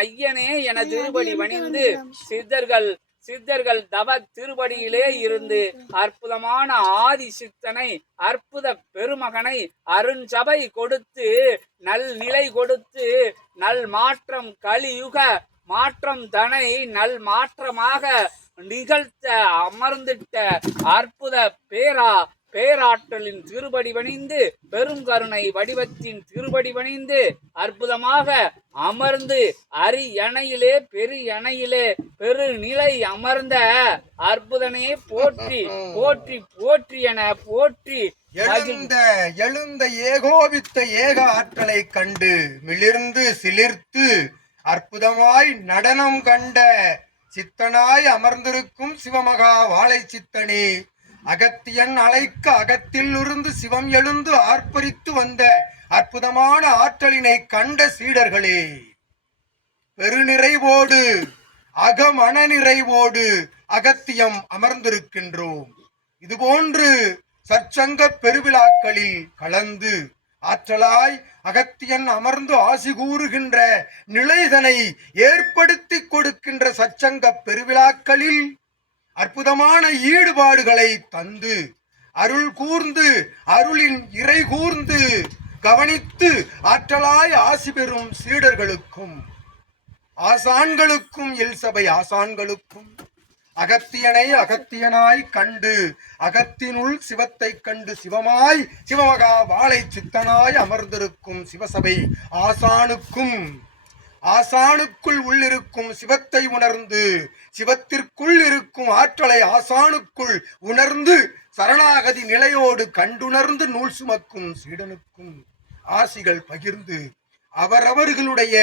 ஐயனே என திருபடி பணிந்து சித்தர்கள் தவ திருபடியிலே இருந்து அற்புதமான ஆதி சித்தனை அற்புத பெருமகனை அருஞ்சபை கொடுத்து நல் நிலை கொடுத்து நல் மாற்றம் கலியுக மாற்றம் தனை நல் மாற்றமாக நிகழ்த்த அமர்ந்திட்ட அற்புத பேராற்றலின் திருபடி பணிந்து பெருங்கருணை வடிவத்தின் திருபடி பணிந்து அற்புதமாக அமர்ந்து அரியணையிலே பெரியணையிலே பெருநிலை அமர்ந்த அற்புதனே போற்றி போற்றி போற்றி என போற்றி எழுந்த ஏகோபித்த ஏக ஆற்றலை கண்டு மிளிர்ந்து சிலிர்த்து அற்புதமாய் நடனம் கண்ட சித்தனாய் அமர்ந்திருக்கும் சிவமகா வாழை சித்தனே, அகத்தியன் அழைக்க அகத்தில் இருந்து சிவம் எழுந்து ஆர்ப்பரித்து வந்த அற்புதமான ஆற்றலினை கண்ட சீடர்களே, பெருநிறைவோடு அகமன நிறைவோடு அகத்தியம் அமர்ந்திருக்கின்றோம். இதுபோன்று சற்சங்க பெருவிழாக்களில் கலந்து ஆற்றலாய் அகத்தியன் அமர்ந்து ஆசி கூறுகின்ற நிலைதனை ஏற்படுத்தி கொடுக்கின்ற சச்சங்க பெருவிழாக்களில் அற்புதமான ஈடுபாடுகளை தந்து அருள் கூர்ந்து அருளின் இறை கூர்ந்து கவனித்து ஆற்றலாய் ஆசி பெறும் சீடர்களுக்கும் ஆசான்களுக்கும் எல்சபை ஆசான்களுக்கும் அகத்தியனை அகத்தியனாய் கண்டு அகத்தினுள் சிவத்தை கண்டு சிவமாய் சிவமகா வாழை சித்தனாய் அமர்ந்திருக்கும் சிவசபை ஆசானுக்குள் உள்ளிருக்கும் சிவத்தை உணர்ந்து சிவத்திற்குள் இருக்கும் ஆற்றலை ஆசானுக்குள் உணர்ந்து சரணாகதி நிலையோடு கண்டுணர்ந்து நூல் சுமக்கும் சீடனுக்கும் ஆசிகள் பகிர்ந்து அவரவர்களுடைய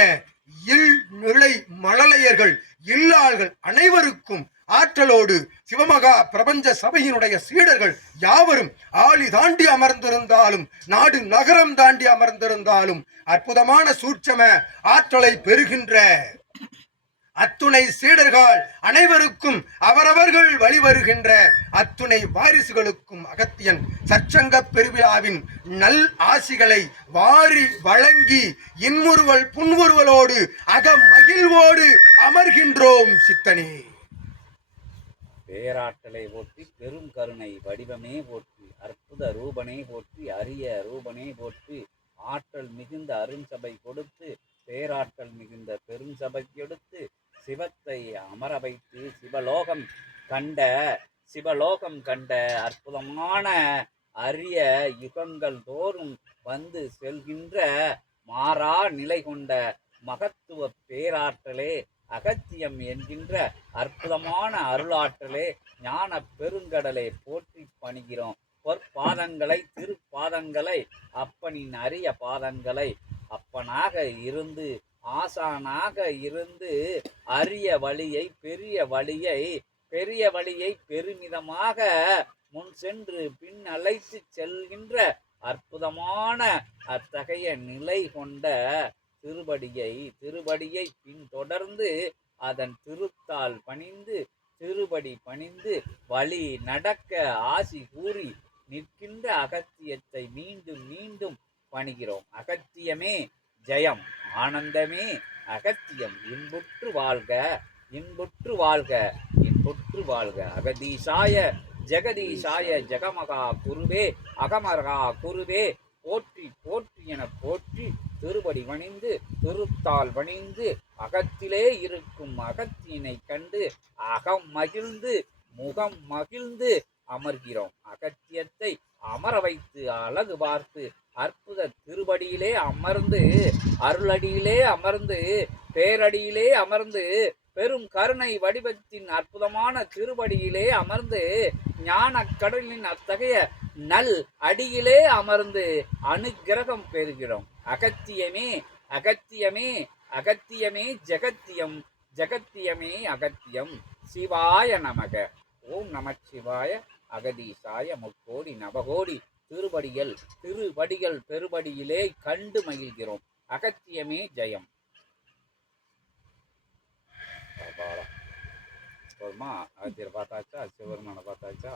நிலை மழலையர்கள் இல்லாள்கள் அனைவருக்கும் ஆற்றலோடு சிவமகா பிரபஞ்ச சபையினுடைய சீடர்கள் யாவரும் ஆளி தாண்டி அமர்ந்திருந்தாலும் நாடு நகரம் தாண்டி அமர்ந்திருந்தாலும் அற்புதமான சூட்சம ஆற்றலை பெறுகின்ற அத்துணை சீடர்கள் அனைவருக்கும் அவரவர்கள் வழிவருகின்ற அத்துணை வாரிசுகளுக்கும் அகத்தியன் சற்சங்க பெருவிழாவின் நல் ஆசிகளை வாரி வழங்கி இன்முறுவல் புன்முறுவலோடு அகமகிழ்வோடு அமர்கின்றோம் சித்தனே. பேராற்றலை போற்றி பெரும் கருணை வடிவமே போற்றி அற்புத ரூபனே போற்றி அரிய ரூபனே போற்றி ஆற்றல் மிகுந்த அருஞ்சபை கொடுத்து பேராற்றல் மிகுந்த பெருஞ்சபை எடுத்து சிவத்தை அமர வைத்து சிவலோகம் கண்ட அற்புதமான அரிய யுகங்கள் தோறும் வந்து செல்கின்ற மாறா நிலை கொண்ட மகத்துவ பேராற்றலே அகத்தியம் என்கின்ற அற்புதமான அருளாற்றலே ஞான பெருங்கடலை போற்றி பணிகிறோம். பொற்பாதங்களை திருப்பாதங்களை அப்பனின் அரிய பாதங்களை அப்பனாக இருந்து ஆசானாக இருந்து அரிய வழியை பெரிய வழியை பெருமிதமாக முன் சென்று பின் அழைத்து செல்கின்ற அற்புதமான அத்தகைய நிலை கொண்ட திருபடியை பின்தொடர்ந்து அதன் திருத்தால் திருபடி பணிந்து வழி நடக்க ஆசி கூறி நிற்கின்ற அகத்தியத்தை மீண்டும் மீண்டும் பணிகிறோம். அகத்தியமே ஜெயம், ஆனந்தமே அகத்தியம். இன்புற்று வாழ்க அகதீசாய ஜெகதீசாய ஜெகமகா குருவே அகமரகா குருவே போற்றி போற்றி என போற்றி திருபடி பணிந்து திருத்தால் பணிந்து அகத்திலே இருக்கும் அகத்தியினை கண்டு அகம் மகிழ்ந்து முகம் மகிழ்ந்து அமர்கிறோம். அகத்தியத்தை அமர வைத்து அழகு பார்த்து அற்புத திருபடியிலே அமர்ந்து அருளடியிலே அமர்ந்து பேரடியிலே அமர்ந்து பெரும் கருணை வடிவத்தின் அற்புதமான திருபடியிலே அமர்ந்து ஞான கடலின் அத்தகைய நல் அடியிலே அமர்ந்து அனுக்கிரகம் பெறுகிறோம். அகத்தியமே ஜெகத்தியமே அகத்தியம். சிவாய நமக. ஓம் நமச்சிவாய. அகதீசாய முக்கோடி நவகோடி திருவடிகள் பெருபடியிலே கண்டு மகிழ்கிறோம். அகத்தியமே ஜெயம். அகத்தியர் பார்த்தாச்சா, சிவபெருமானை பார்த்தாச்சா.